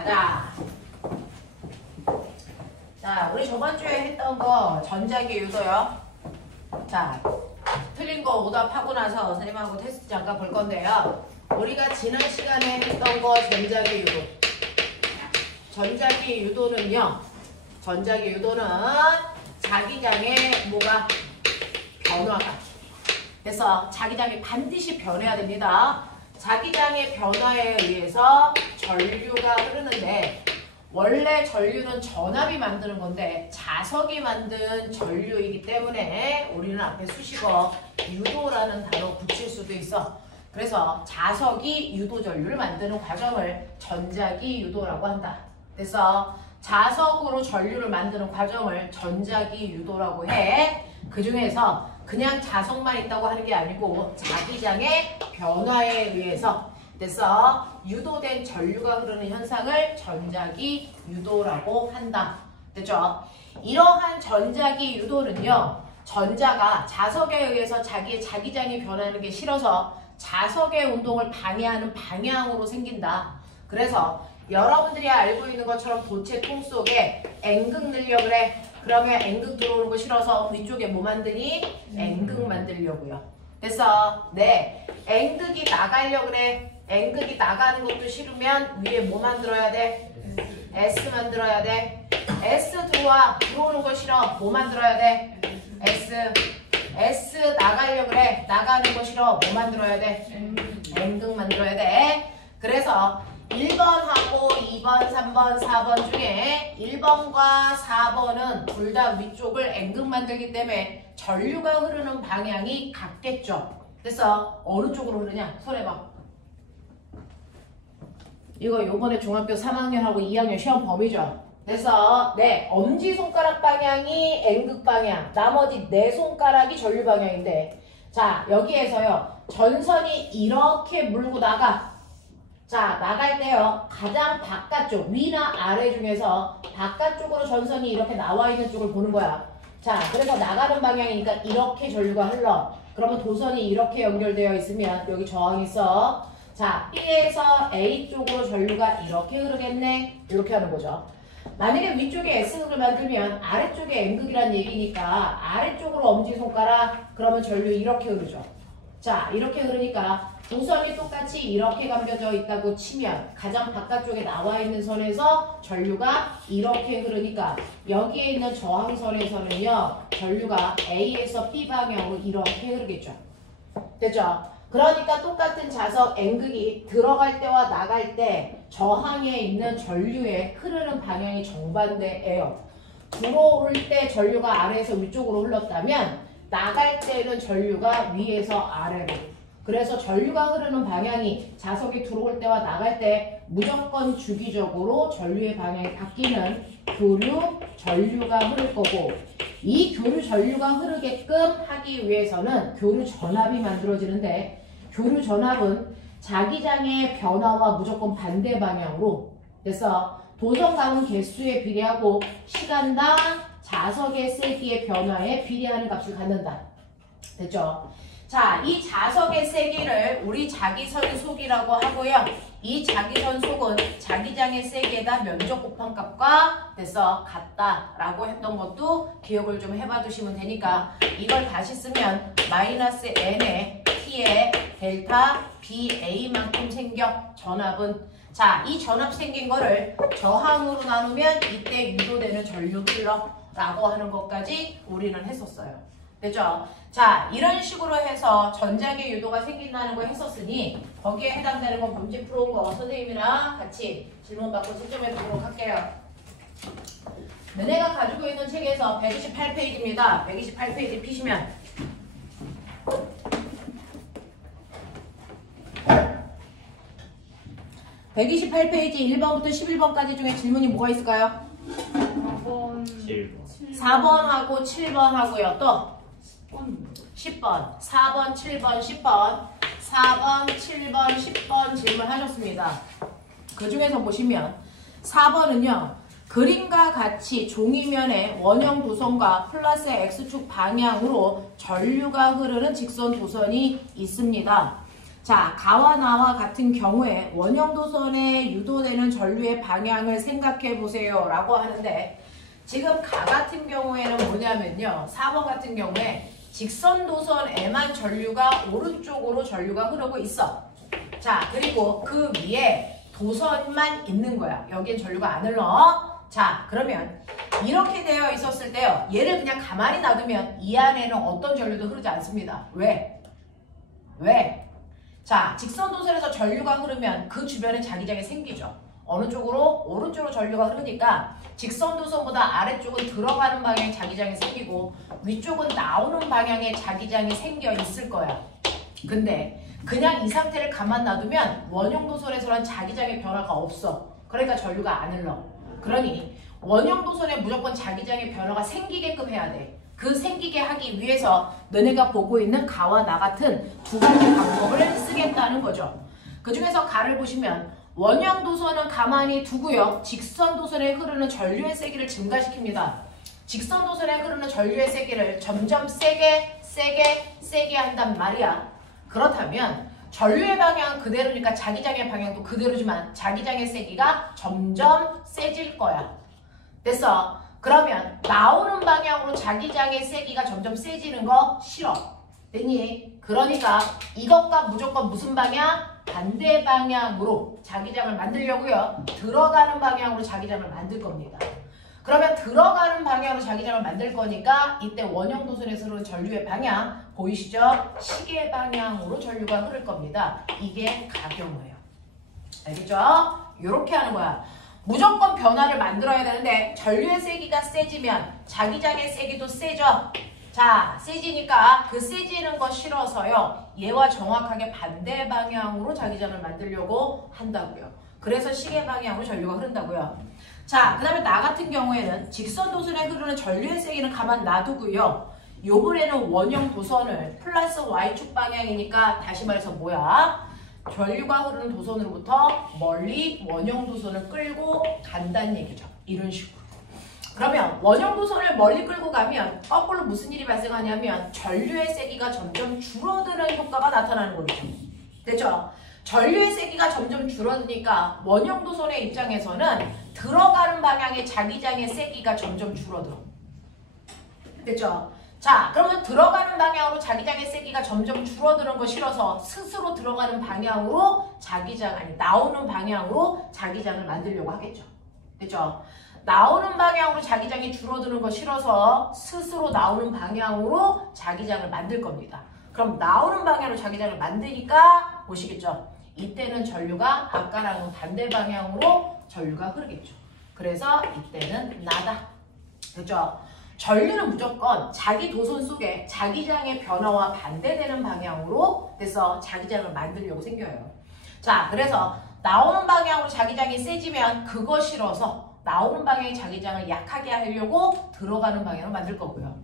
가자. 자, 우리 저번 주에 했던 거 전자기 유도요. 자, 틀린 거 오답하고 나서 선생님하고 테스트 잠깐 볼 건데요. 우리가 지난 시간에 했던 거 전자기 유도. 전자기 유도는요. 전자기 유도는 자기장의 뭐가 변화가. 그래서 자기장이 반드시 변해야 됩니다. 자기장의 변화에 의해서 전류가 흐르는데 원래 전류는 전압이 만드는 건데 자석이 만든 전류이기 때문에 우리는 앞에 수식어 유도라는 단어 붙일 수도 있어. 그래서 자석이 유도 전류를 만드는 과정을 전자기 유도라고 한다. 그래서 자석으로 전류를 만드는 과정을 전자기 유도라고 해. 그 중에서 그냥 자석만 있다고 하는 게 아니고 자기장의 변화에 의해서 그래서 유도된 전류가 흐르는 현상을 전자기 유도라고 한다. 됐죠? 이러한 전자기 유도는요. 전자가 자석에 의해서 자기의 자기장이 변하는 게 싫어서 자석의 운동을 방해하는 방향으로 생긴다. 그래서 여러분들이 알고 있는 것처럼 도체 통 속에 N극 넣으려 그래. 그러면 N극 들어오는 거 싫어서 위쪽에 뭐 만드니? N극 만들려고요. 그래서 네, N극이 나가려 그래. N극이 나가는 것도 싫으면 위에 뭐 만들어야 돼? S 만들어야 돼. S 들어오는 거 싫어. 뭐 만들어야 돼? S 나가려 그래. 나가는 거 싫어. 뭐 만들어야 돼? N극 만들어야 돼. 그래서 1번하고 2번, 3번, 4번 중에 1번과 4번은 둘 다 위쪽을 N극 만들기 때문에 전류가 흐르는 방향이 같겠죠. 그래서 어느 쪽으로 흐르냐? 손해봐. 이거 요번에 중학교 3학년하고 2학년 시험 범위죠. 그래서 네, 엄지손가락 방향이 N극 방향, 나머지 네 손가락이 전류 방향인데 자, 여기에서요. 전선이 이렇게 물고 나가. 자, 나갈 때요. 가장 바깥쪽, 위나 아래 중에서 바깥쪽으로 전선이 이렇게 나와 있는 쪽을 보는 거야. 자, 그래서 나가는 방향이니까 이렇게 전류가 흘러. 그러면 도선이 이렇게 연결되어 있으면 여기 저항이 있어. 자, B에서 A 쪽으로 전류가 이렇게 흐르겠네. 이렇게 하는 거죠. 만약에 위쪽에 S극을 만들면 아래쪽에 N극이란 얘기니까 아래쪽으로 엄지손가락 그러면 전류 이렇게 흐르죠. 자, 이렇게 흐르니까 도선이 똑같이 이렇게 감겨져 있다고 치면 가장 바깥쪽에 나와 있는 선에서 전류가 이렇게 흐르니까 여기에 있는 저항선에서는요. 전류가 A에서 B 방향으로 이렇게 흐르겠죠. 됐죠? 그러니까 똑같은 자석 N극이 들어갈 때와 나갈 때 저항에 있는 전류의 흐르는 방향이 정반대예요. 들어올 때 전류가 아래에서 위쪽으로 흘렀다면 나갈 때는 전류가 위에서 아래로. 그래서 전류가 흐르는 방향이 자석이 들어올 때와 나갈 때 무조건 주기적으로 전류의 방향이 바뀌는 교류 전류가 흐를 거고 이 교류 전류가 흐르게끔 하기 위해서는 교류 전압이 만들어지는데 교류 전압은 자기장의 변화와 무조건 반대 방향으로 그래서 도선 가운 개수에 비례하고 시간당 자석의 세기의 변화에 비례하는 값을 갖는다. 됐죠? 자, 이 자석의 세기를 우리 자기선 속이라고 하고요. 이 자기선 속은 자기장의 세기에다 면적 곱한 값과 돼서 같다라고 했던 것도 기억을 좀 해봐 두시면 되니까 이걸 다시 쓰면 마이너스 n에 t의 델타 BA만큼 생겨. 전압은 자, 이 전압 생긴 거를 저항으로 나누면 이때 유도되는 전류 흘러 라고 하는 것까지 우리는 했었어요. 됐죠? 자, 이런 식으로 해서 전자기 유도가 생긴다는 거 했었으니 거기에 해당되는 건 문제 풀어온 거 선생님이랑 같이 질문 받고 채점해 보도록 할게요. 너네가 가지고 있는 책에서 128페이지입니다. 128페이지 피시면 128페이지 1번부터 11번까지 중에 질문이 뭐가 있을까요? 4번, 7번. 4번하고 7번하고요. 또 10번, 4번, 7번, 10번, 4번, 7번, 10번 질문하셨습니다. 그 중에서 보시면 4번은요. 그림과 같이 종이면에 원형 도선과 플러스의 X축 방향으로 전류가 흐르는 직선 도선이 있습니다. 자, 가와 나와 같은 경우에 원형도선에 유도되는 전류의 방향을 생각해 보세요 라고 하는데, 지금 가 같은 경우에는 뭐냐면요, 4번 같은 경우에 직선도선에만 전류가 오른쪽으로 전류가 흐르고 있어. 자, 그리고 그 위에 도선만 있는 거야. 여기엔 전류가 안 흘러. 자, 그러면 이렇게 되어 있었을 때요, 얘를 그냥 가만히 놔두면 이 안에는 어떤 전류도 흐르지 않습니다. 왜? 자, 직선도선에서 전류가 흐르면 그 주변에 자기장이 생기죠. 어느 쪽으로? 오른쪽으로 전류가 흐르니까 직선도선보다 아래쪽은 들어가는 방향에 자기장이 생기고 위쪽은 나오는 방향에 자기장이 생겨 있을 거야. 근데 그냥 이 상태를 가만 놔두면 원형도선에서는 자기장의 변화가 없어. 그러니까 전류가 안 흘러. 그러니 원형도선에 무조건 자기장의 변화가 생기게끔 해야 돼. 그 생기게 하기 위해서 너네가 보고 있는 가와 나 같은 두 가지 방법을 쓰겠다는 거죠. 그 중에서 가를 보시면 원형도선은 가만히 두고요, 직선도선에 흐르는 전류의 세기를 증가시킵니다. 직선도선에 흐르는 전류의 세기를 점점 세게 한단 말이야. 그렇다면 전류의 방향은 그대로니까 자기장의 방향도 그대로지만 자기장의 세기가 점점 세질 거야. 됐어? 그러면 나오는 방향으로 자기장의 세기가 점점 세지는 거 싫어. 됐니? 그러니까 이것과 무조건 무슨 방향? 반대 방향으로 자기장을 만들려고요. 들어가는 방향으로 자기장을 만들 겁니다. 그러면 들어가는 방향으로 자기장을 만들 거니까 이때 원형도선에서 흐르는 전류의 방향 보이시죠? 시계 방향으로 전류가 흐를 겁니다. 이게 가경우예요. 알겠죠? 이렇게 하는 거야. 무조건 변화를 만들어야 되는데 전류의 세기가 세지면 자기장의 세기도 세죠? 자, 세지니까 그 세지는 거 싫어서요, 얘와 정확하게 반대 방향으로 자기장을 만들려고 한다고요. 그래서 시계 방향으로 전류가 흐른다고요. 자, 그 다음에 나 같은 경우에는 직선도선에 흐르는 전류의 세기는 가만 놔두고요, 요번에는 원형 도선을 플러스 Y축 방향이니까 다시 말해서 뭐야? 전류가 흐르는 도선으로부터 멀리 원형 도선을 끌고 간다는 얘기죠. 이런 식으로. 그러면 원형 도선을 멀리 끌고 가면 거꾸로 무슨 일이 발생하냐면 전류의 세기가 점점 줄어드는 효과가 나타나는 거죠. 됐죠? 전류의 세기가 점점 줄어드니까 원형 도선의 입장에서는 들어가는 방향의 자기장의 세기가 점점 줄어들어. 됐죠? 자, 그러면 들어가는 방향으로 자기장의 세기가 점점 줄어드는 거 싫어서 스스로 들어가는 방향으로 나오는 방향으로 자기장을 만들려고 하겠죠. 됐죠? 나오는 방향으로 자기장이 줄어드는 거 싫어서 스스로 나오는 방향으로 자기장을 만들 겁니다. 그럼 나오는 방향으로 자기장을 만드니까 보시겠죠? 이때는 전류가 아까랑은 반대 방향으로 전류가 흐르겠죠. 그래서 이때는 나다. 됐죠? 전류는 무조건 자기 도선 속에 자기장의 변화와 반대되는 방향으로 돼서 자기장을 만들려고 생겨요. 자, 그래서 나오는 방향으로 자기장이 세지면 그거 싫어서 나오는 방향의 자기장을 약하게 하려고 들어가는 방향으로 만들 거고요.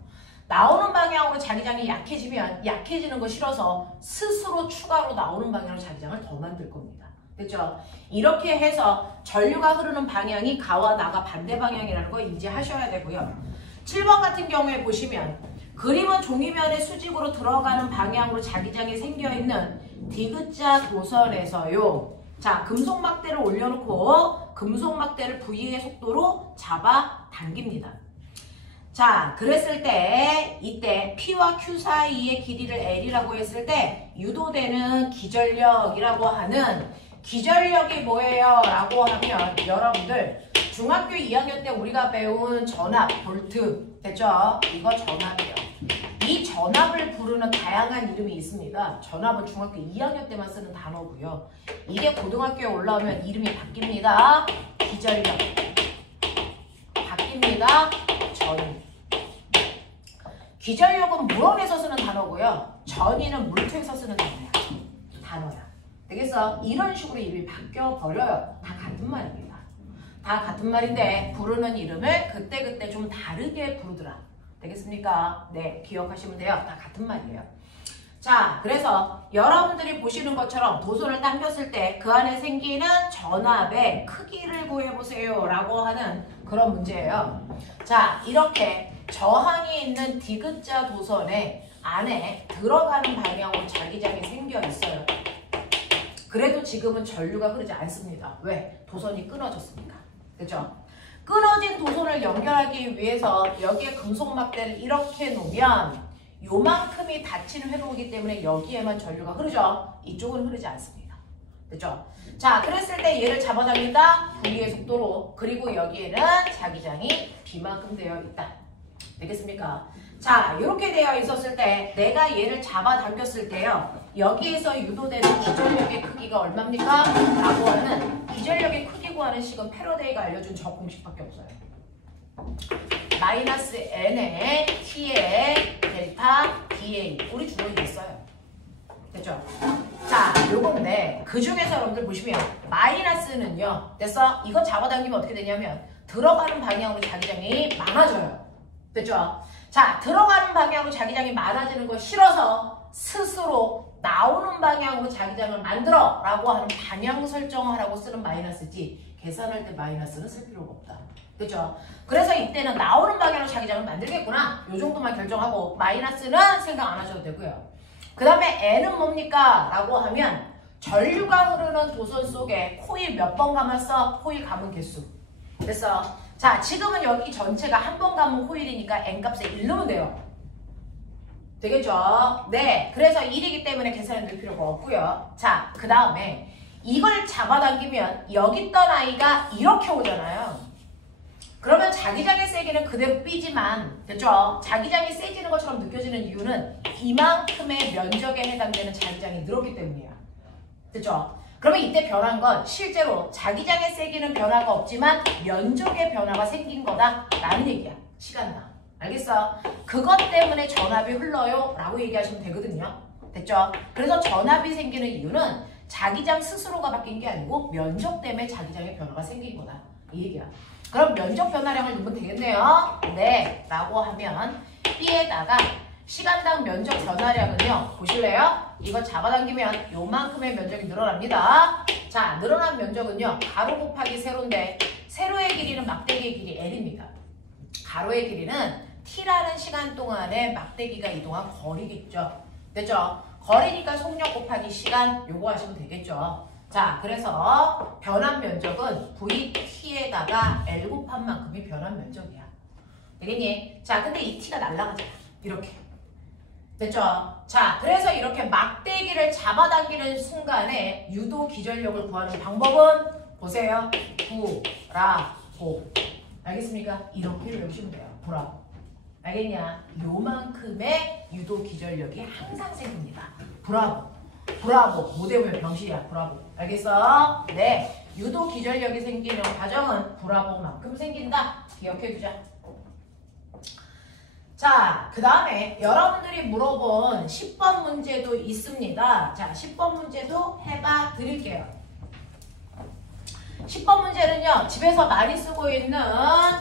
나오는 방향으로 자기장이 약해지면 약해지는 거 싫어서 스스로 추가로 나오는 방향으로 자기장을 더 만들 겁니다. 됐죠? 이렇게 해서 전류가 흐르는 방향이 가와 나가 반대 방향이라는 거 인지하셔야 되고요. 7번 같은 경우에 보시면 그림은 종이면에 수직으로 들어가는 방향으로 자기장이 생겨있는 디귿자 도선에서요. 자, 금속막대를 올려놓고 금속막대를 V의 속도로 잡아 당깁니다. 자, 그랬을 때 이때 P와 Q 사이의 길이를 L이라고 했을 때 유도되는 기전력이라고 하는 기전력이 뭐예요? 라고 하면 여러분들 중학교 2학년 때 우리가 배운 전압, 볼트 됐죠? 이거 전압이에요. 이 전압을 부르는 다양한 이름이 있습니다. 전압은 중학교 2학년 때만 쓰는 단어고요. 이게 고등학교에 올라오면 이름이 바뀝니다. 기전력 바뀝니다. 전 기전력은 물원에서 쓰는 단어고요. 전위는 물투에서 쓰는 단어야. 되겠어? 이런 식으로 이름이 바뀌어버려요. 다 같은 말입니다. 다 같은 말인데 부르는 이름을 그때그때 좀 다르게 부르더라. 되겠습니까? 네, 기억하시면 돼요. 다 같은 말이에요. 자, 그래서 여러분들이 보시는 것처럼 도선을 당겼을 때 그 안에 생기는 전압의 크기를 구해보세요 라고 하는 그런 문제예요. 자, 이렇게 저항이 있는 디귿자 도선의 안에 들어가는 방향으로 자기장이 생겨 있어요. 그래도 지금은 전류가 흐르지 않습니다. 왜? 도선이 끊어졌으니까. 그죠? 끊어진 도선을 연결하기 위해서 여기에 금속 막대를 이렇게 놓으면 요만큼이 닫힌 회로이기 때문에 여기에만 전류가 흐르죠. 이쪽은 흐르지 않습니다. 그죠? 자, 그랬을 때 얘를 잡아당긴다. V의 속도로. 그리고 여기에는 자기장이 B만큼 되어 있다. 되겠습니까? 자, 이렇게 되어 있었을 때 내가 얘를 잡아당겼을 때요. 여기에서 유도되는 기전력의 크기가 얼마입니까? 라고 하는 기전력의 크기 구하는 식은 패러데이가 알려준 저 공식밖에 없어요. 마이너스 n에 t의 델타 dA. 우리 주로 있어요. 됐죠? 자, 요건데 그 중에서 여러분들 보시면 마이너스는요. 됐어? 이거 잡아당기면 어떻게 되냐면 들어가는 방향으로 자기장이 많아져요. 됐죠? 자, 들어가는 방향으로 자기장이 많아지는 거 싫어서 스스로 나오는 방향으로 자기장을 만들어 라고 하는 방향 설정을 하라고 쓰는 마이너스지 계산할 때 마이너스는 쓸 필요가 없다. 그죠? 그래서 이때는 나오는 방향으로 자기장을 만들겠구나. 요 정도만 결정하고 마이너스는 생각 안 하셔도 되고요. 그 다음에 N은 뭡니까? 라고 하면 전류가 흐르는 도선 속에 코일 몇 번 감았어? 코일 감은 개수. 됐어? 자, 지금은 여기 전체가 한 번 감은 코일이니까 N값에 1 넣으면 돼요. 되겠죠? 네. 그래서 1이기 때문에 계산해 넣을 필요가 없고요. 자, 그 다음에 이걸 잡아당기면 여기 있던 아이가 이렇게 오잖아요. 그러면 자기장의 세기는 그대로 B지만, 됐죠? 자기장이 세지는 것처럼 느껴지는 이유는 이만큼의 면적에 해당되는 자기장이 늘었기 때문이야. 됐죠? 그러면 이때 변한 건 실제로 자기장의 세기는 변화가 없지만 면적의 변화가 생긴 거다 라는 얘기야. 시간당. 알겠어? 그것 때문에 전압이 흘러요 라고 얘기하시면 되거든요. 됐죠? 그래서 전압이 생기는 이유는 자기장 스스로가 바뀐 게 아니고 면적 때문에 자기장의 변화가 생긴 거다. 이 얘기야. 그럼 면적 변화량을 넣으면 되겠네요. 네. 라고 하면 B에다가 시간당 면적 변화량은요. 보실래요? 이거 잡아당기면 요만큼의 면적이 늘어납니다. 자, 늘어난 면적은요. 가로 곱하기 세로인데 세로의 길이는 막대기의 길이 L입니다. 가로의 길이는 T라는 시간 동안에 막대기가 이동한 거리겠죠. 됐죠? 거리니까 속력 곱하기 시간 요거 하시면 되겠죠. 자, 그래서 변환 면적은 VT에다가 L 곱한 만큼이 변환 면적이야. 되겠니? 자, 근데 이 T가 날아가잖아. 이렇게. 됐죠? 자, 그래서 이렇게 막대기를 잡아당기는 순간에 유도 기전력을 구하는 방법은 보세요. 부라보. 알겠습니까? 이렇게 외우시면 돼요. 부라보. 알겠냐? 요만큼의 유도 기전력이 항상 생깁니다. 브라보. 브라보. 못 외우면 병실이야. 브라보. 알겠어? 네. 유도 기전력이 생기는 과정은 브라보만큼 생긴다. 기억해두자. 자, 그 다음에 여러분들이 물어본 10번 문제도 있습니다. 자, 10번 문제도 해봐 드릴게요. 10번 문제는요. 집에서 많이 쓰고 있는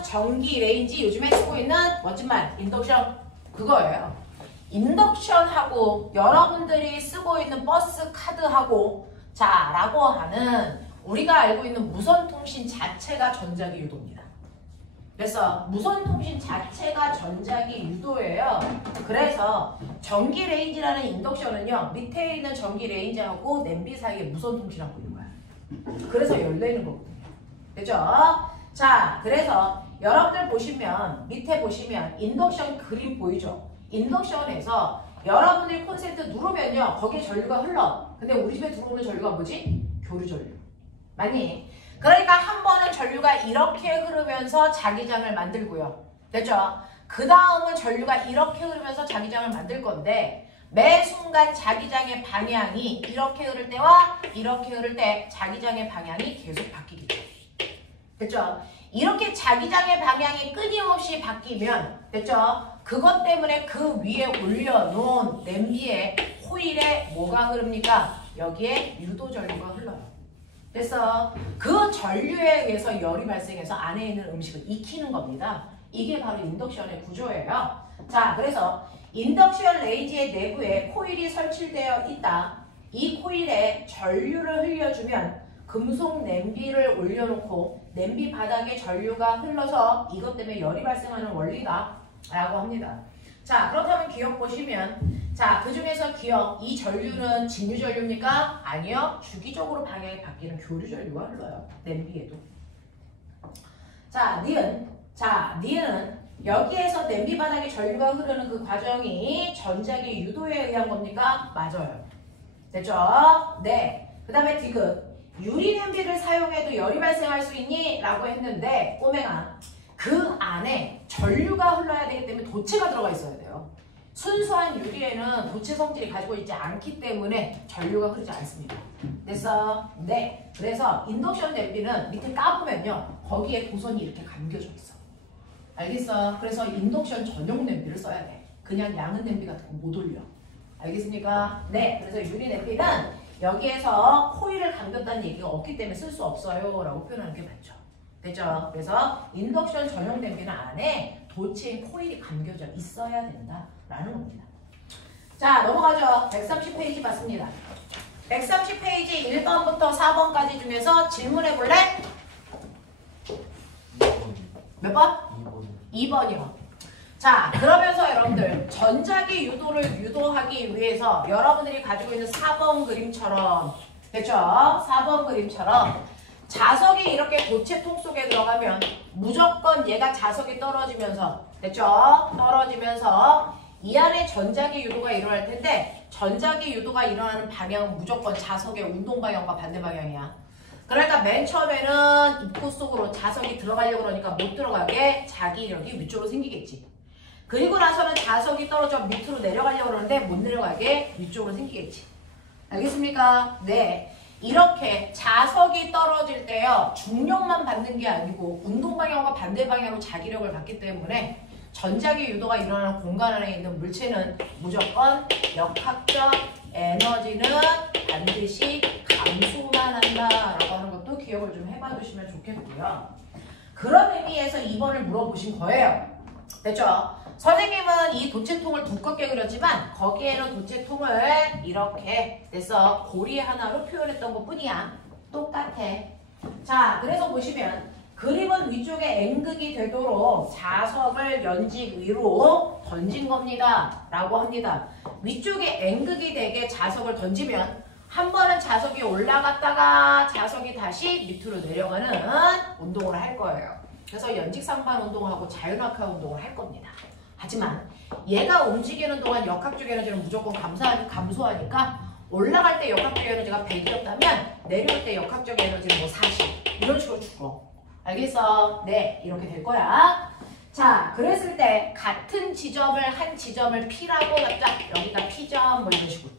전기 레인지, 요즘에 쓰고 있는 멋진 말, 인덕션. 그거예요. 인덕션하고 여러분들이 쓰고 있는 버스 카드하고 자, 라고 하는 우리가 알고 있는 무선통신 자체가 전자기 유도입니다. 그래서 무선통신 자체가 전자기 유도예요. 그래서 전기 레인지라는 인덕션은요. 밑에 있는 전기 레인지하고 냄비 사이에 무선통신하고 있는 거야. 그래서 열려있는 거거든요. 그죠? 자, 그래서 여러분들 보시면 밑에 보시면 인덕션 그림 보이죠? 인덕션에서 여러분들이 콘센트 누르면요. 거기에 전류가 흘러. 근데 우리 집에 들어오는 전류가 뭐지? 교류 전류. 맞니? 그러니까 한 번은 전류가 이렇게 흐르면서 자기장을 만들고요. 됐죠? 그 다음은 전류가 이렇게 흐르면서 자기장을 만들 건데 매 순간 자기장의 방향이 이렇게 흐를 때와 이렇게 흐를 때 자기장의 방향이 계속 바뀌겠죠. 됐죠? 이렇게 자기장의 방향이 끊임없이 바뀌면 됐죠? 그것 때문에 그 위에 올려놓은 냄비에 호일에 뭐가 흐릅니까? 여기에 유도전류가 흘러요. 그래서 그 전류에 의해서 열이 발생해서 안에 있는 음식을 익히는 겁니다. 이게 바로 인덕션의 구조예요. 자, 그래서 인덕션 레인지의 내부에 코일이 설치되어 있다. 이 코일에 전류를 흘려주면 금속 냄비를 올려놓고 냄비 바닥에 전류가 흘러서 이것 때문에 열이 발생하는 원리다 라고 합니다. 자, 그렇다면 기억 보시면 자, 그 중에서 기억, 이 전류는 진유전류입니까? 아니요. 주기적으로 방향이 바뀌는 교류전류가 흘러요. 냄비에도. 자, 니은은 여기에서 냄비 바닥에 전류가 흐르는 그 과정이 전자기 유도에 의한 겁니까? 맞아요. 됐죠? 네. 그 다음에 디귿. 유리 냄비를 사용해도 열이 발생할 수 있니? 라고 했는데 꼬맹아, 그 안에 전류가 흘러야 되기 때문에 도체가 들어가 있어야 돼요. 순수한 유리에는 도체 성질이 가지고 있지 않기 때문에 전류가 흐르지 않습니다. 됐어? 네. 그래서 인덕션 냄비는 밑에 까보면요, 거기에 도선이 이렇게 감겨져 있어. 알겠어? 그래서 인덕션 전용 냄비를 써야 돼. 그냥 양은 냄비 같은 거 못 올려. 알겠습니까? 네. 그래서 유리 냄비는 여기에서 코일을 감겼다는 얘기가 없기 때문에 쓸 수 없어요 라고 표현하는 게 맞죠. 됐죠? 그래서 인덕션 전용 냄비는 안에 도체인 코일이 감겨져 있어야 된다라는 겁니다. 자, 넘어가죠. 130페이지 봤습니다. 130페이지 1번부터 4번까지 중에서 질문해 볼래? 몇 번? 2번이요. 자, 그러면서 여러분들 전자기 유도를 유도하기 위해서 여러분들이 가지고 있는 4번 그림처럼, 됐죠? 4번 그림처럼 자석이 이렇게 도체통 속에 들어가면 무조건 얘가 자석이 떨어지면서, 됐죠? 떨어지면서 이 안에 전자기 유도가 일어날 텐데 전자기 유도가 일어나는 방향은 무조건 자석의 운동 방향과 반대 방향이야. 그러니까 맨 처음에는 입구 속으로 자석이 들어가려고 그러니까 못 들어가게 자기력이 위쪽으로 생기겠지. 그리고 나서는 자석이 떨어져 밑으로 내려가려고 그러는데 못 내려가게 위쪽으로 생기겠지. 알겠습니까? 네. 이렇게 자석이 떨어질 때요, 중력만 받는 게 아니고 운동 방향과 반대 방향으로 자기력을 받기 때문에 전자기 유도가 일어나는 공간 안에 있는 물체는 무조건 역학적 에너지는 반드시 감소만 한다라고 하는 것도 기억을 좀 해봐 주시면 좋겠고요. 그런 의미에서 2번을 물어보신 거예요. 됐죠? 선생님은 이 도체통을 두껍게 그렸지만 거기에는 도체통을 이렇게 돼서 고리 하나로 표현했던 것 뿐이야. 똑같아. 자, 그래서 보시면 그림은 위쪽에 N극이 되도록 자석을 연직 위로 던진 겁니다. 라고 합니다. 위쪽에 N극이 되게 자석을 던지면 한 번은 자석이 올라갔다가 자석이 다시 밑으로 내려가는 운동을 할 거예요. 그래서 연직상반 운동하고 자연학화 운동을 할 겁니다. 하지만 얘가 움직이는 동안 역학적 에너지는 무조건 감소하니까 올라갈 때 역학적 에너지가 100이었다면 내려올 때 역학적 에너지는 뭐 40 이런 식으로 줄어. 알겠어? 네, 이렇게 될 거야. 자, 그랬을 때 같은 지점을 한 지점을 P라고 갖자. 여기가 P점 뭐 이런 식으로.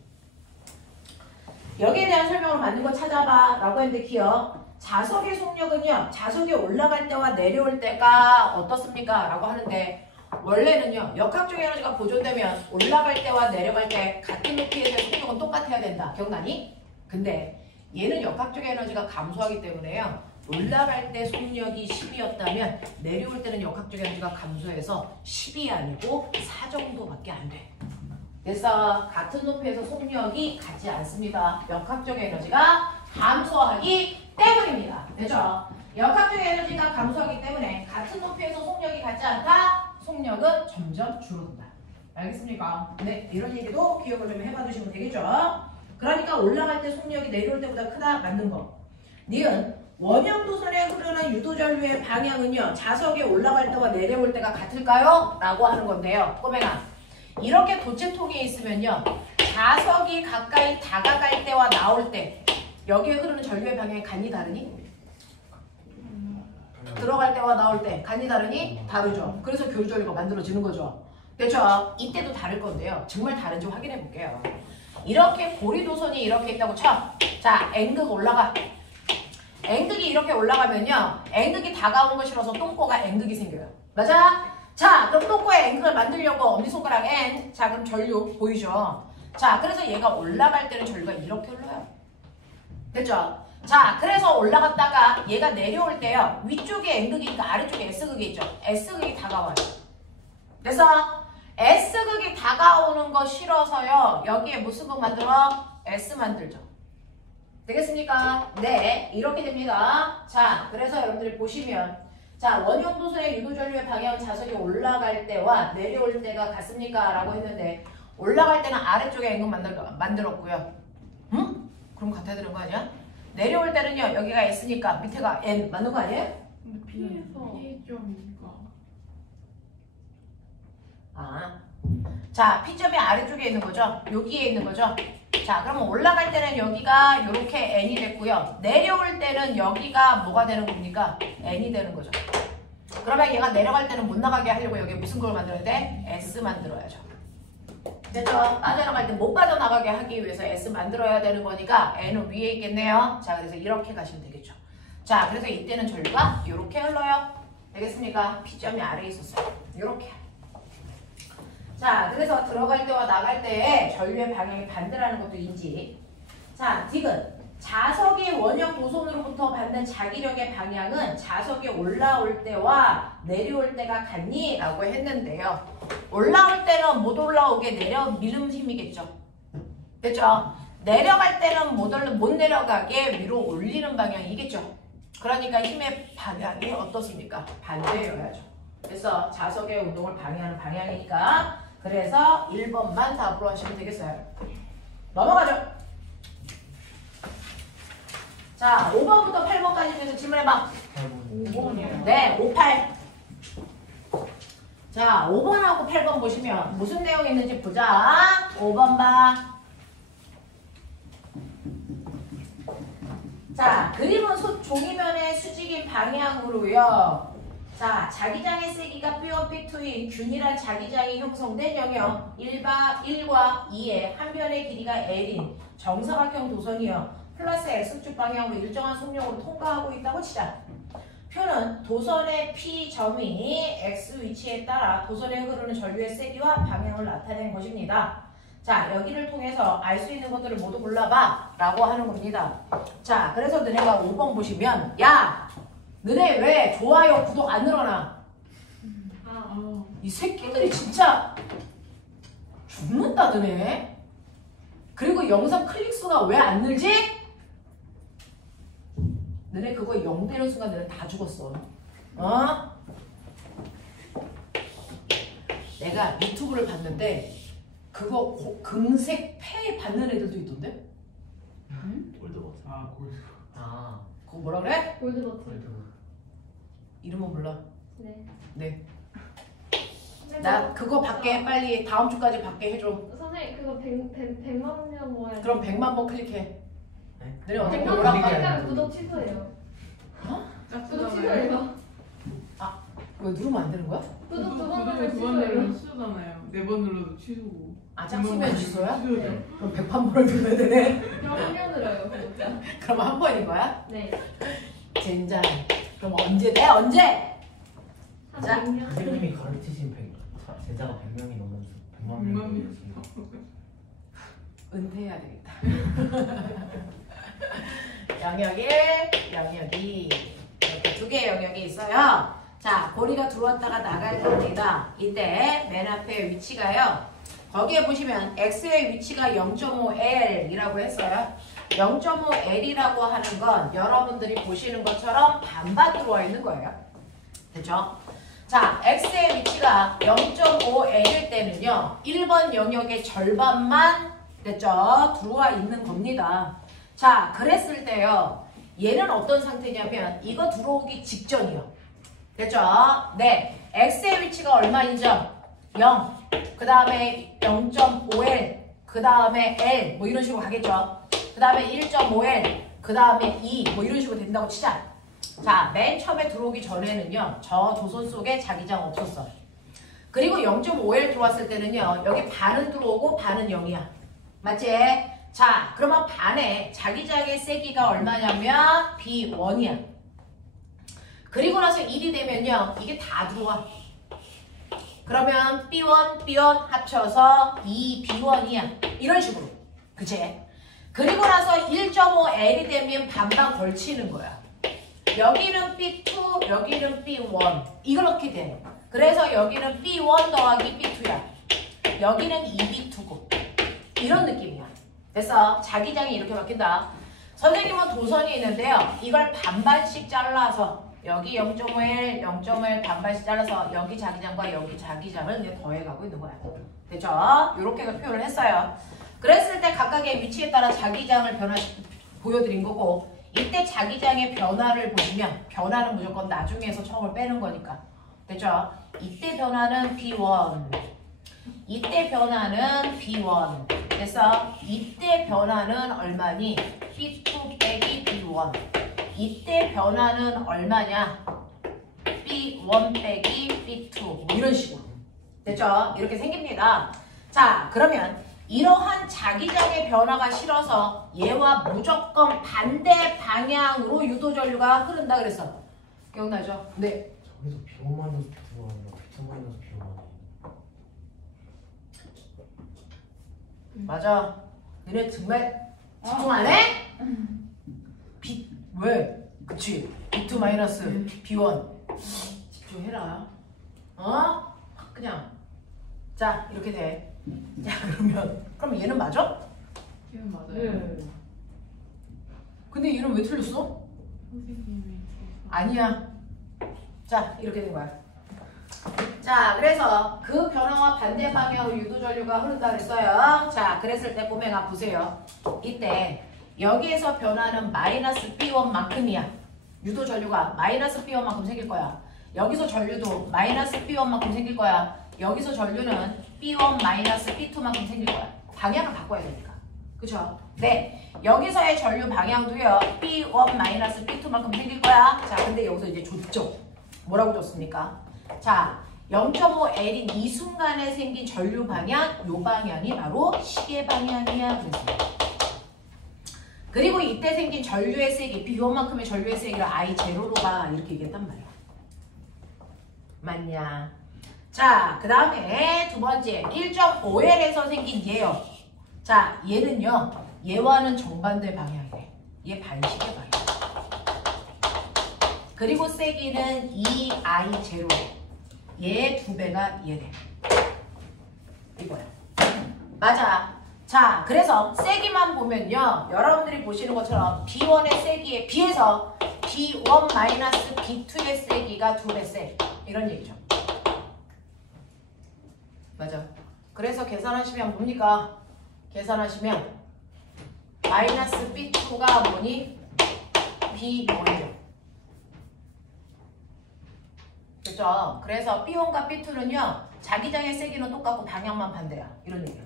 여기에 대한 설명으로 맞는 거 찾아봐 라고 했는데 기억. 자석의 속력은요, 자석이 올라갈 때와 내려올 때가 어떻습니까? 라고 하는데 원래는요, 역학적 에너지가 보존되면 올라갈 때와 내려갈 때 같은 높이에서 속력은 똑같아야 된다. 기억나니? 근데 얘는 역학적 에너지가 감소하기 때문에요, 올라갈 때 속력이 10이었다면 내려올 때는 역학적 에너지가 감소해서 10이 아니고 4 정도밖에 안 돼. 그래서 같은 높이에서 속력이 같지 않습니다. 역학적 에너지가 감소하기 때문입니다. 됐죠? 역학적 에너지가 감소하기 때문에 같은 높이에서 속력이 같지 않다? 속력은 점점 줄어든다. 알겠습니까? 네, 이런 얘기도 기억을 좀 해봐 주시면 되겠죠? 그러니까 올라갈 때 속력이 내려올 때보다 크다? 맞는 거. 니은 원형도선에 흐르는 유도전류의 방향은요, 자석이 올라갈 때와 내려올 때가 같을까요? 라고 하는 건데요. 꼬맹아, 이렇게 도체통이 있으면요, 자석이 가까이 다가갈 때와 나올 때 여기에 흐르는 전류의 방향이 간이 다르니? 들어갈 때와 나올 때 간이 다르니? 다르죠. 그래서 교류전류가 만들어지는 거죠. 그렇죠? 이때도 다를 건데요. 정말 다른지 확인해 볼게요. 이렇게 고리도선이 이렇게 있다고 쳐. 자, N극 올라가. N극이 이렇게 올라가면요, N극이 다가오는 거 싫어서 똥꼬가 N극이 생겨요. 맞아? 자, 그럼 똥꼬에 N극을 만들려고 엄지손가락 N. 자, 그럼 전류 보이죠? 자, 그래서 얘가 올라갈 때는 전류가 이렇게 흘러요. 됐죠? 자, 그래서 올라갔다가 얘가 내려올 때요, 위쪽에 N극이니까 아래쪽에 S극이 있죠. S극이 다가와요. 그래서 S극이 다가오는 거 싫어서요, 여기에 무슨 극 만들어? S 만들죠. 되겠습니까? 네, 이렇게 됩니다. 자, 그래서 여러분들이 보시면, 자, 원형도선의 유도전류의 방향은 자석이 올라갈 때와 내려올 때가 같습니까? 라고 했는데 올라갈 때는 아래쪽에 N극 만들었고요. 응? 그럼 같아야 되는 거 아니야? 내려올 때는요. 여기가 S니까 밑에가 N 맞는 거 아니에요? 근데 P에서 P점이니까. 자, P점이 아래쪽에 있는 거죠? 여기에 있는 거죠? 자, 그러면 올라갈 때는 여기가 이렇게 N이 됐고요. 내려올 때는 여기가 뭐가 되는 겁니까? N이 되는 거죠. 그러면 얘가 내려갈 때는 못 나가게 하려고 여기 무슨 걸 만들어야 돼? S 만들어야죠. 됐죠? 빠져나갈 때 못 빠져나가게 하기 위해서 S 만들어야 되는 거니까 N은 위에 있겠네요. 자, 그래서 이렇게 가시면 되겠죠. 자, 그래서 이때는 전류가 이렇게 흘러요. 되겠습니까? P점이 아래에 있었어요. 이렇게. 자, 그래서 들어갈 때와 나갈 때의 전류의 방향이 반대라는 것도 인지. 자, 디귿. 자석이 원형 도선으로부터 받는 자기력의 방향은 자석이 올라올 때와 내려올 때가 같니? 라고 했는데요. 올라올 때는 못 올라오게 밀음 힘이겠죠. 됐죠? 내려갈 때는 못 내려가게 위로 올리는 방향이겠죠. 그러니까 힘의 방향이 어떻습니까? 반대여야죠. 그래서 자석의 운동을 방해하는 방향이니까 그래서 1번만 답으로 하시면 되겠어요. 넘어가죠. 자, 5번부터 8번까지 중에서 질문해봐. 5번이요. 네, 5, 8. 자, 5번하고 8번 보시면 무슨 내용이 있는지 보자. 5번 봐. 자, 그림은 종이면의 수직인 방향으로요. 자, 자기장의 세기가 P1, P2인 균일한 자기장이 형성된 영역 1과 2의 한 변의 길이가 L인 정사각형 도선이요. 플러스 X축 방향으로 일정한 속력으로 통과하고 있다고 치자. 표는 도선의 P점이 X 위치에 따라 도선에 흐르는 전류의 세기와 방향을 나타낸 것입니다. 자, 여기를 통해서 알 수 있는 것들을 모두 골라봐 라고 하는 겁니다. 자, 그래서 너네가 5번 보시면 야! 너네 왜 좋아요, 구독 안 늘어나? 이 새끼들이 진짜 죽는다 너네. 그리고 영상 클릭수가 왜 안 늘지? 너네 그거 0 되는 순간 너네 다 죽었어. 어? 내가 유튜브를 봤는데 그거 금색 폐 받는 애들도 있던데? 골드버튼. 아, 골드. 아, 그거 뭐라 그래? 골드버튼. 골드버튼. 이름은 몰라. 네. 네. 나 그거 받게 빨리 다음 주까지 받게 해줘. 선생님 그거 100만 명 모아야 그럼 100만 번 클릭해. 네? 너네 어차피 100만 올라가. 명 올라가- 클릭하면 구독 취소해요. 구독 취소해요. 왜 누르면 안 되는 거야? 구독 두 번 구독을 누르면 두번 누르면 취소해요. 취소잖아요. 4번 눌러도 취소고. 아, 짝수면 취소야? 취소죠. 그럼 100만 번을 눌러야 되네. 그럼 한명 늘어요 구독자. 그럼 한 번인 거야? 네. 젠장. 그럼 언제 돼? 언제? 한 자, 100년. 선생님이 가르치신 제자가 100명이 넘는 100만 100만 명이 명. 은퇴해야 되겠다. 영역 1, 영역 2 이렇게 두 개의 영역이 있어요. 자, 고리가 들어왔다가 나갈 겁니다. 이때 맨 앞에 위치가요. 거기에 보시면 X의 위치가 0.5L이라고 했어요. 0.5L이라고 하는 건 여러분들이 보시는 것처럼 반반 들어와 있는 거예요. 됐죠? 자, X의 위치가 0.5L일 때는요. 1번 영역의 절반만 됐죠? 들어와 있는 겁니다. 자, 그랬을 때요. 얘는 어떤 상태냐면 이거 들어오기 직전이요. 됐죠? 네. X의 위치가 얼마인죠? 0. 그 다음에 0.5L. 그 다음에 L. 뭐 이런 식으로 가겠죠? 그 다음에 1.5L. 그 다음에 2. 뭐 이런 식으로 된다고 치자. 자, 맨 처음에 들어오기 전에는요. 저 도선 속에 자기장 없었어. 그리고 0.5L 들어왔을 때는요. 여기 반은 들어오고 반은 0이야. 맞지? 자, 그러면 반에 자기장의 세기가 얼마냐면 B1이야. 그리고 나서 1이 되면요. 이게 다 들어와. 그러면 B1, B1 합쳐서 2B1이야. 이런 식으로. 그치? 그리고 나서 1.5L이 되면 반반 걸치는 거야. 여기는 B2, 여기는 B1. 이렇게 돼. 그래서 여기는 B1 더하기 B2야. 여기는 2B2고. 이런 느낌이야. 됐어? 자기장이 이렇게 바뀐다. 선생님은 도선이 있는데요. 이걸 반반씩 잘라서 여기 0.5L, 0.5L 반반씩 잘라서 여기 자기장과 여기 자기장을 이제 더해가고 있는 거야. 됐죠? 이렇게 표현을 했어요. 그랬을 때 각각의 위치에 따라 자기장을 보여드린 거고 이때 자기장의 변화를 보시면 변화는 무조건 나중에서 처음을 빼는 거니까. 됐죠? 이때 변화는 B1 이때 변화는 B1 그래서 이때 변화는 얼마니? B2 빼기 B1 이때 변화는 얼마냐? B1 빼기 B2 뭐 이런 식으로 됐죠? 이렇게 생깁니다. 자 그러면 이러한 자기장의 변화가 싫어서 얘와 무조건 반대 방향으로 유도전류가 흐른다 그랬어. 기억나죠? 네. 저기서 B1 마이너스 B2가 아니라 B2 마이너스 B1 아니에요? 맞아. 너네 정말 집중 안 해? B 왜? 그치. B2 마이너스 B1 집중해라. 어? 그냥 자 이렇게 돼. 자 그럼 얘는 맞아? 걔는 맞아요. 네. 근데 얘는 왜 틀렸어? 선생님이 아니야. 자 이렇게 된 거야. 자 그래서 그 변화와 반대 방향으로 유도전류가 흐른다 그랬어요. 자 그랬을 때 꼬맹아 보세요. 이때 여기에서 변화는 마이너스 B1만큼이야. 유도전류가 마이너스 B1만큼 생길 거야. 여기서 전류도 마이너스 B1만큼 생길 거야. 여기서 전류는 B1 마이너스 B2만큼 생길 거야. 방향을 바꿔야 되니까. 그쵸? 네. 여기서의 전류 방향도요. B1 마이너스 B2만큼 생길 거야. 자 근데 여기서 이제 줬죠. 뭐라고 줬습니까? 자 0.5L인 이 순간에 생긴 전류 방향 요 방향이 바로 시계 방향이야. 그랬어요. 그리고 이때 생긴 전류의 세기 B1만큼의 전류의 세기를 I0로 가 이렇게 얘기했단 말이야. 맞냐? 자, 그 다음에 두 번째 1.5L에서 생긴 얘요. 자, 얘는요. 얘와는 정반대 방향이래. 얘 반시계 방향. 그리고 세기는 2I0. 얘 2배가 얘래. 이거야. 맞아. 자, 그래서 세기만 보면요. 여러분들이 보시는 것처럼 B1의 세기에 비해서 B1 마이너스 B2의 세기가 2배 세. 이런 얘기죠. 맞아. 그래서 계산하시면 뭡니까? 계산하시면 마이너스 B2가 뭐니? B1이죠. 그죠? 그래서 B1과 B2는요. 자기장의 세기는 똑같고 방향만 반대야. 이런 얘기야.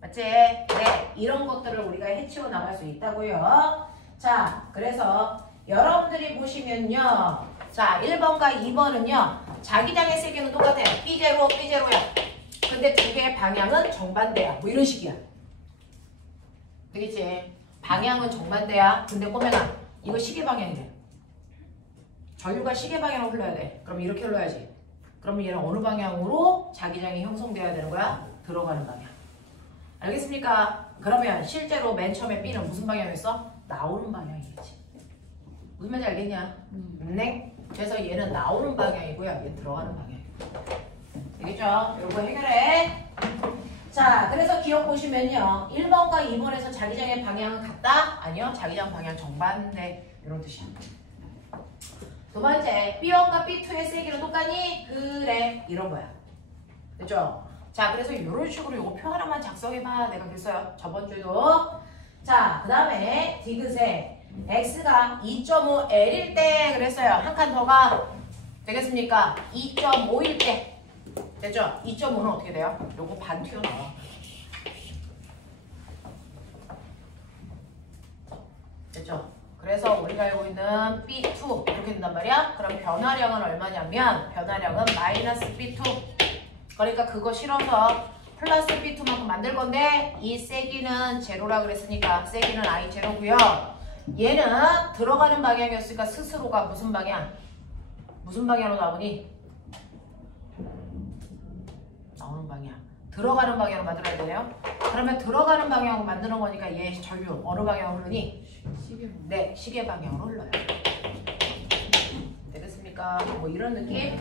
맞지? 네. 이런 것들을 우리가 해치워 나갈 수 있다고요. 자, 그래서 여러분들이 보시면요. 자, 1번과 2번은요. 자기장의 세기는 똑같아. B0, B0야. 근데 두 개의 방향은 정반대야. 뭐 이런 식이야. 되겠지? 방향은 정반대야. 근데 꼬맹아, 이거 시계 방향이래. 전류가 시계 방향으로 흘러야 돼. 그럼 이렇게 흘러야지. 그러면 얘는 어느 방향으로 자기장이 형성돼야 되는 거야? 들어가는 방향. 알겠습니까? 그러면 실제로 맨 처음에 B는 무슨 방향이었어? 나오는 방향이겠지. 무슨 말인지 알겠냐? 네. 그래서 얘는 나오는 방향이고요. 얘는 들어가는 방향이고. 되겠죠? 이거 해결해. 자, 그래서 기억 보시면요. 1번과 2번에서 자기장의 방향은 같다? 아니요. 자기장 방향 정반대. 이런 뜻이야. 두 번째, B1과 B2의 세기는 똑같니? 그래. 이런 거야. 됐죠? 자, 그래서 이런 식으로 이거 표 하나만 작성해봐. 내가 그랬어요. 저번 주에도. 자, 그 다음에 디귿에 X가 2.5L일 때 그랬어요. 한 칸 더 가. 되겠습니까? 2.5일 때. 됐죠? 2.5는 어떻게 돼요? 요거 반 튀어나와. 됐죠? 그래서 우리가 알고 있는 B2 이렇게 된단 말이야. 그럼 변화량은 얼마냐면 변화량은 마이너스 B2. 그러니까 그거 실어서 플러스 B2만큼 만들 건데 이 세기는 제로라 그랬으니까 세기는 I 제로고요. 얘는 들어가는 방향이었으니까 스스로가 무슨 방향? 무슨 방향으로 나오니? 나오는 방향. 들어가는 방향으로 만들어야 되네요. 그러면 들어가는 방향으로 만드는 거니까 얘 전류 어느 방향으로 흐르니? 시계 방향. 네, 시계 방향으로 흘러요. 되겠습니까? 뭐 이런 느낌?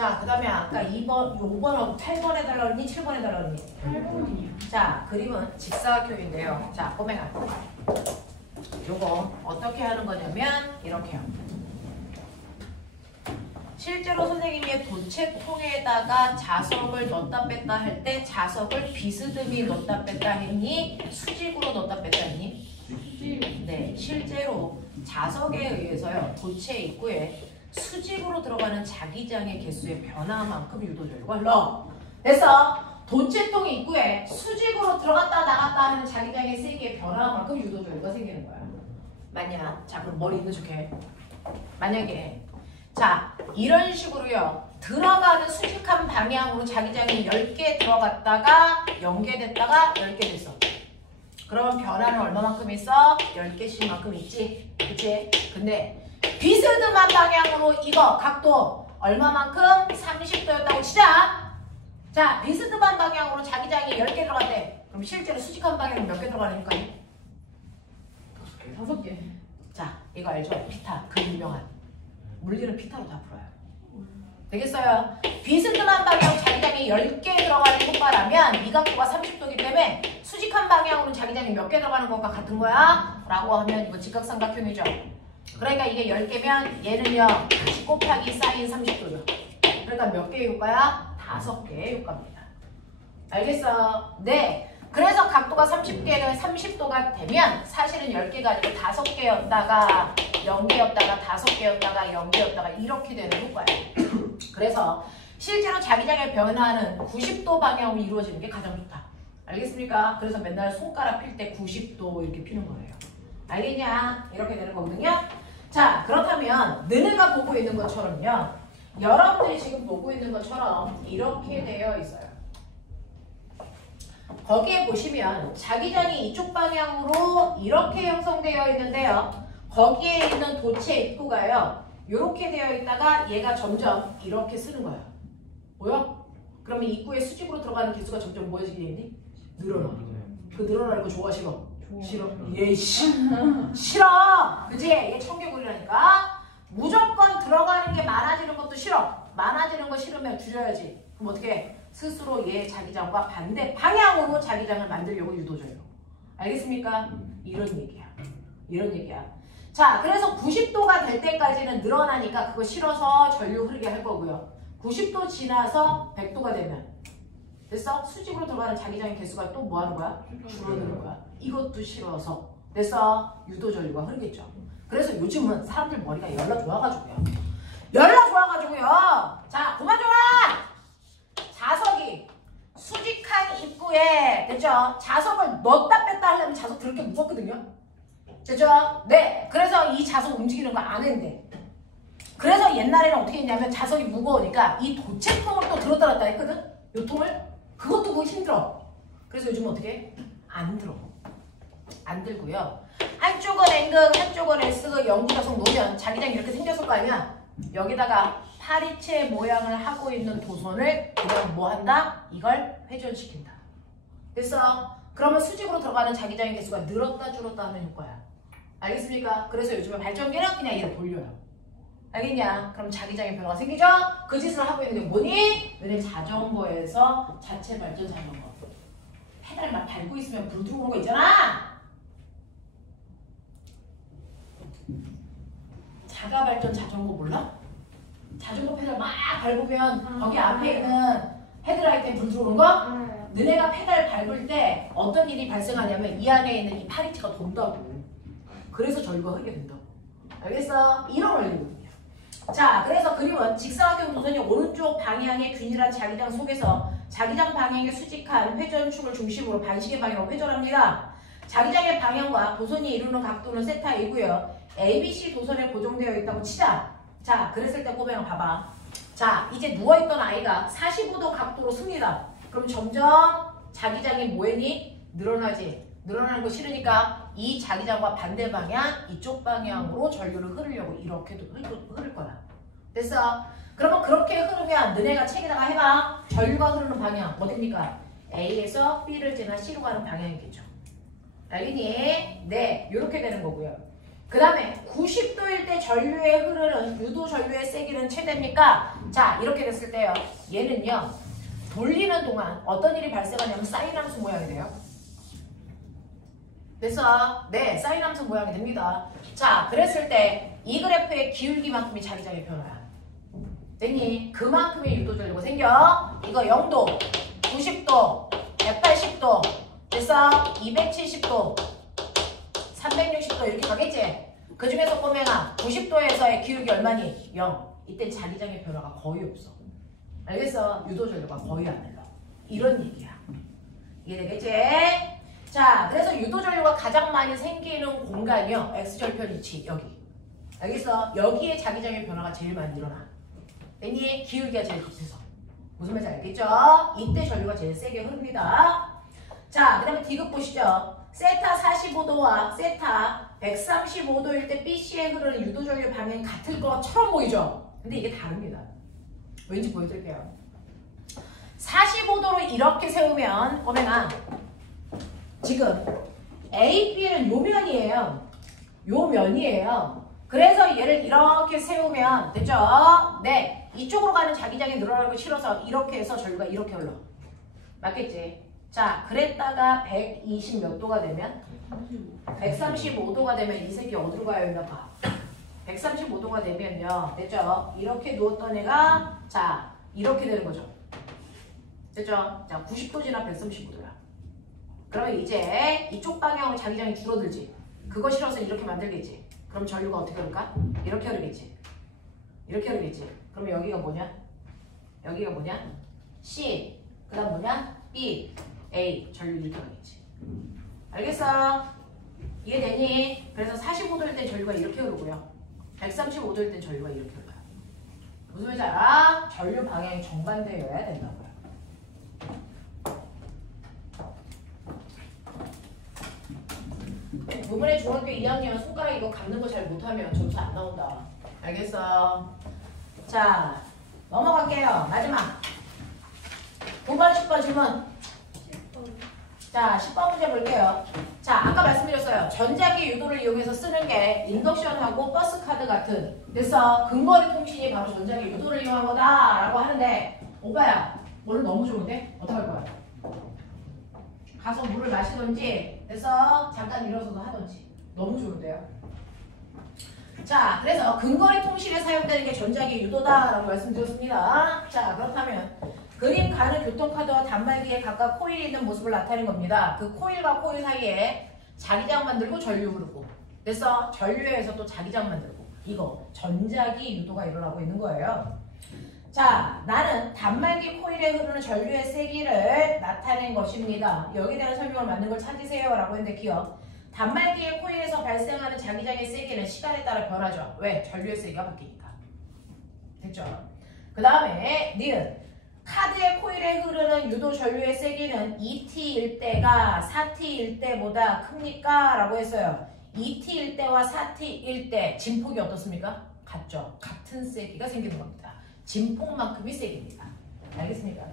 자, 그 다음에 아까 2번, 5번하고 8번 해달라 그랬니? 7번 해달라 그랬니? 8번이요. 자, 그림은 직사각형인데요. 자, 꼬맹아. 요거 어떻게 하는 거냐면 이렇게요. 실제로 선생님이 도체통에다가 자석을 넣었다 뺐다 할 때 자석을 비스듬히 넣었다 뺐다 했니? 수직으로 넣었다 뺐다 했니? 네, 실제로 자석에 의해서요. 도체 입구에 수직으로 들어가는 자기장의 개수의 변화만큼 유도절과 흘러. 됐어? 도체통 입구에 수직으로 들어갔다 나갔다 하는 자기장의 세기의 변화만큼 유도절과 생기는 거야. 맞냐? 자, 그럼 머리 있는 척해. 만약에 자, 이런 식으로요. 들어가는 수직한 방향으로 자기장이 10개 들어갔다가 연계됐다가 10개 됐어. 그러면 변화는 얼마만큼 있어? 10개씩만큼 있지. 그치? 근데 비스듬한 방향으로 이거 각도 얼마만큼? 30도였다고 치자. 자, 비스듬한 방향으로 자기장이 10개 들어갔대. 그럼 실제로 수직한 방향은 몇 개 들어가니까? 5개. 자, 이거 알죠? 피타. 그 유명한. 물리는 피타로 다 풀어요. 되겠어요? 비스듬한 방향 자기장이 10개 들어가는 효과라면 이 각도가 30도이기 때문에 수직한 방향으로는 자기장이 몇 개 들어가는 것과 같은 거야? 라고 하면 이거 직각삼각형이죠. 그러니까 이게 10개면 얘는요. 다시 곱하기 사인 30도죠. 그러니까 몇 개의 효과야? 5개의 효과입니다. 알겠어? 네. 그래서 각도가 30도가 되면 사실은 10개가 아니고 5개였다가 0개였다가 5개였다가 0개였다가 이렇게 되는 효과예요. 그래서 실제로 자기장의 변화는 90도 방향으로 이루어지는 게 가장 좋다. 알겠습니까? 그래서 맨날 손가락 필 때 90도 이렇게 피는 거예요. 알겠냐? 이렇게 되는 거거든요. 자, 그렇다면 너네가 보고 있는 것처럼요. 여러분들이 지금 보고 있는 것처럼 이렇게 되어 있어요. 거기에 보시면 자기장이 이쪽 방향으로 이렇게 형성되어 있는데요. 거기에 있는 도체 입구가요. 이렇게 되어 있다가 얘가 점점 이렇게 쓰는 거야. 보여? 그러면 입구에 수직으로 들어가는 개수가 점점 뭐해지게 되니? 늘어나. 그 늘어나는 거 좋아 싫어? 싫어. 얘 싫어. 그치? 얘 청개구리라니까. 무조건 들어가는 게 많아지는 것도 싫어. 많아지는 거 싫으면 줄여야지. 그럼 어떻게 해? 스스로 얘 자기장과 반대 방향으로 자기장을 만들려고 유도줘요. 알겠습니까? 이런 얘기야. 이런 얘기야. 자, 그래서 90도가 될 때까지는 늘어나니까 그거 실어서 전류 흐르게 할 거고요. 90도 지나서 100도가 되면 됐어? 수직으로 들어가는 자기장의 개수가 또 뭐 하는 거야? 줄어드는 거야. 이것도 실어서 됐어? 유도전류가 흐르겠죠. 그래서 요즘은 사람들 머리가 열나 좋아가지고요. 열나 좋아가지고요. 자, 그만 좀 와! 자석이 수직한 입구에 됐죠? 자석을 넣었다 뺐다 하려면 자석 그렇게 무겁거든요. 됐죠? 네. 그래서 이 자석 움직이는 거 안 했는데. 그래서 옛날에는 어떻게 했냐면 자석이 무거우니까 이 도체통을 또 들었다 놨다 했거든? 요 통을? 그것도 그거 힘들어. 그래서 요즘은 어떻게 해? 안 들어. 안 들고요. 한쪽은 N극, 한쪽은 S극 영구자석 놓으면 자기장이 이렇게 생겼을 거 아니야? 여기다가 파리채 모양을 하고 있는 도선을 그냥 뭐 한다? 이걸 회전시킨다. 됐어? 그러면 수직으로 들어가는 자기장의 개수가 늘었다 줄었다 하는 효과야. 알겠습니까? 그래서 요즘에 발전기는 그냥 얘를 돌려요. 알겠냐? 그럼 자기장의 변화가 생기죠? 그 짓을 하고 있는 게 뭐니? 너네 자전거에서 자체 발전 자전거. 페달만 밟고 있으면 불 들어오는 거 있잖아? 자가 발전 자전거 몰라? 자전거 페달 막 밟으면 거기 앞에 있는 헤드라이트에 불 들어오는 거? 너네가 페달 밟을 때 어떤 일이 발생하냐면 이 안에 있는 이 파리채가 돈다고. 그래서 전류가 흐르게 된다고. 알겠어? 이런 원리거든요. 자, 그래서 그림은 직사각형 도선이 오른쪽 방향의 균일한 자기장 속에서 자기장 방향의 수직한 회전축을 중심으로 반시계 방향으로 회전합니다. 자기장의 방향과 도선이 이루는 각도는 세타이고요. ABC 도선에 고정되어 있다고 치자. 자, 그랬을 때 꼬맹아 봐봐. 자, 이제 누워있던 아이가 45도 각도로 씁니다. 그럼 점점 자기장이 뭐했니? 늘어나지. 늘어나는 거 싫으니까 이 자기장과 반대 방향, 이쪽 방향으로 전류를 흐르려고 이렇게도 흐를 거야. 됐어? 그러면 그렇게 흐르면 너네가 책에다가 해봐. 전류가 흐르는 방향 어딥니까? A에서 B를 지나 C로 가는 방향이겠죠. 알겠니? 네, 이렇게 되는 거고요. 그 다음에 90도일 때 전류의 흐르는 유도 전류의 세기는 최대입니까? 자, 이렇게 됐을 때요. 얘는요. 돌리는 동안 어떤 일이 발생하냐면 사인 함수 모양이 돼요. 그래서 네, 사인 함수 모양이 됩니다. 자, 그랬을 때 이 그래프의 기울기만큼이 자기장의 변화야. 됐니? 그만큼의 유도 전류가 생겨. 이거 0도, 90도, 180도, 그래서 270도, 360도 이렇게 가겠지? 그 중에서 꼬맹아 90도에서의 기울기 얼마니? 0. 이때 자기장의 변화가 거의 없어. 알겠어? 유도 전류가 거의 안 흘러. 이런 얘기야. 이해되겠지? 자, 그래서 유도 전류가 가장 많이 생기는 공간이요. X절편 위치 여기. 알겠어? 여기에 자기장의 변화가 제일 많이 일어나. 됐니? 기울기가 제일 급해서. 무슨 말인지 알겠죠? 이때 전류가 제일 세게 흐릅니다. 자, 그 다음에 디귿 보시죠. 세타 45도와 세타 135도일 때 BC에 흐르는 유도 전류 방향이 같을 것처럼 보이죠? 근데 이게 다릅니다. 왠지 보여드릴게요. 45도로 이렇게 세우면 꼬맹아 지금 A, B는 요 면이에요. 요 면이에요. 그래서 얘를 이렇게 세우면 됐죠? 네. 이쪽으로 가는 자기장이 늘어나는 거 싫어서 이렇게 해서 전류가 이렇게 흘러. 맞겠지? 자, 그랬다가 120 몇 도가 되면 135도가 되면 이 색이 어디로 가요? 여기다 봐. 135도가 되면요. 됐죠? 이렇게 누웠던 애가 자, 이렇게 되는 거죠. 됐죠? 자, 90도 지나 135도야. 그러면 이제 이쪽 방향으로 자기장이 줄어들지. 그거 싫어서 이렇게 만들겠지. 그럼 전류가 어떻게 흐를까? 이렇게 흐르겠지. 이렇게 흐르겠지. 그럼 여기가 뭐냐? 여기가 뭐냐? C. 그 다음 뭐냐? B. A. 전류 이렇게 가겠지. 알겠어? 이해되니? 그래서 45도일 땐 전류가 이렇게 흐르고요. 135도일 땐 전류가 이렇게 흘러요. 무슨 말인지 알아? 전류 방향이 정반대여야 된다고요. 이번에 중학교 2학년 손가락 이거 감는 거 잘 못하면 점수 안 나온다. 알겠어? 자, 넘어갈게요. 마지막. 9번, 10번 질문. 자, 10번 문제 볼게요. 자, 아까 말씀드렸어요. 전자기 유도를 이용해서 쓰는 게 인덕션하고 버스카드 같은. 그래서 근거리 통신이 바로 전자기 유도를 이용한 거다라고 하는데 오빠야, 오늘 너무 좋은데? 어떡할 거야? 가서 물을 마시던지 그래서 잠깐 일어서서 하던지. 너무 좋은데요? 자, 그래서 근거리 통신에 사용되는 게 전자기 유도다라고 말씀드렸습니다. 자, 그렇다면 그림 가는 교통카드와 단말기에 각각 코일이 있는 모습을 나타내는 겁니다. 그 코일과 코일 사이에 자기장 만들고 전류 흐르고 그래서 전류에서 또 자기장 만들고 이거 전자기 유도가 일어나고 있는 거예요. 자, 나는 단말기 코일에 흐르는 전류의 세기를 나타낸 것입니다. 여기에 대한 설명을 맞는 걸 찾으세요 라고 했는데 기억. 단말기의 코일에서 발생하는 자기장의 세기는 시간에 따라 변하죠. 왜? 전류의 세기가 바뀌니까. 됐죠? 그 다음에 니은 카드의 코일에 흐르는 유도 전류의 세기는 2t일 때가 4t일 때보다 큽니까? 라고 했어요. 2t일 때와 4t일 때 진폭이 어떻습니까? 같죠? 같은 세기가 생기는 겁니다. 진폭만큼이 세기입니다. 알겠습니까?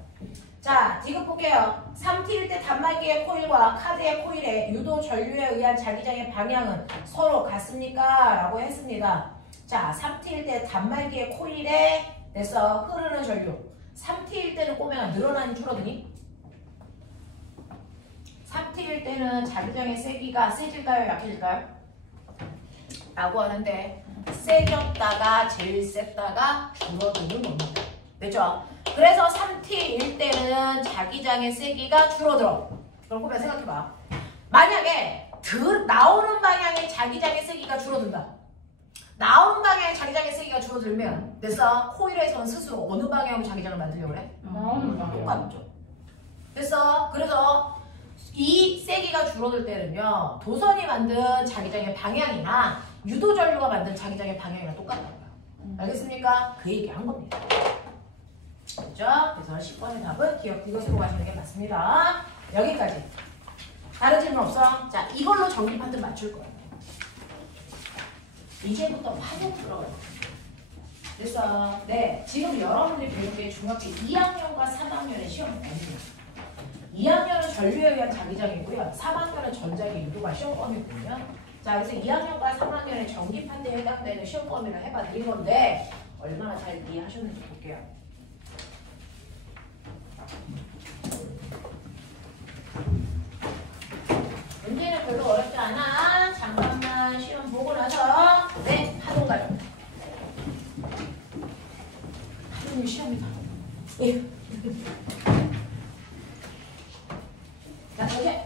자, 디귿 볼게요. 3t일 때 단말기의 코일과 카드의 코일의 유도 전류에 의한 자기장의 방향은 서로 같습니까? 라고 했습니다. 자, 3t일 때 단말기의 코일에 대해서 흐르는 전류 3t일 때는 꼬매가 늘어나니 줄어드니? 3t일 때는 자기장의 세기가 세질까요? 약해질까요? 라고 하는데 세졌다가 제일 셌다가 줄어드는 겁니다. 됐죠? 그래서 3t일 때는 자기장의 세기가 줄어들어. 그럼 꼬매 생각해봐. 만약에 나오는 방향의 자기장의 세기가 줄어든다. 나오는 방향의 자기장의 세기가 줄어들면 그래서 코일에서는 스스로 어느 방향으로 자기장을 만들려고 그래? 똑같죠. 그래서 이 세기가 줄어들 때는요. 도선이 만든 자기장의 방향이나 유도전류가 만든 자기장의 방향이랑 똑같다고요. 알겠습니까? 그 얘기한 겁니다. 그렇죠? 그래서 10번의 답은 기억 이것으로 가시는 게 맞습니다. 여기까지. 다른 질문 없어? 자, 이걸로 정리 파트 맞출 거예요. 이제부터 파동 들어가요. 그래서 네, 지금 여러분들이 배운 게 중학교 2학년과 3학년의 시험이 아닙니다. 2학년은 전류에 의한 자기장이고요. 3학년은 전자기 유도가 시험범이거든요. 자, 그래서 2학년과 3학년의 전기파트에 해당되는 시험 범위를 해봐 드린 건데 얼마나 잘 이해하셨는지 볼게요. 문제는 별로 어렵지 않아. 잠깐만 시험 보고 나서 네, 파동 가요. 파동이 시험이다. 예. 자, 오케이.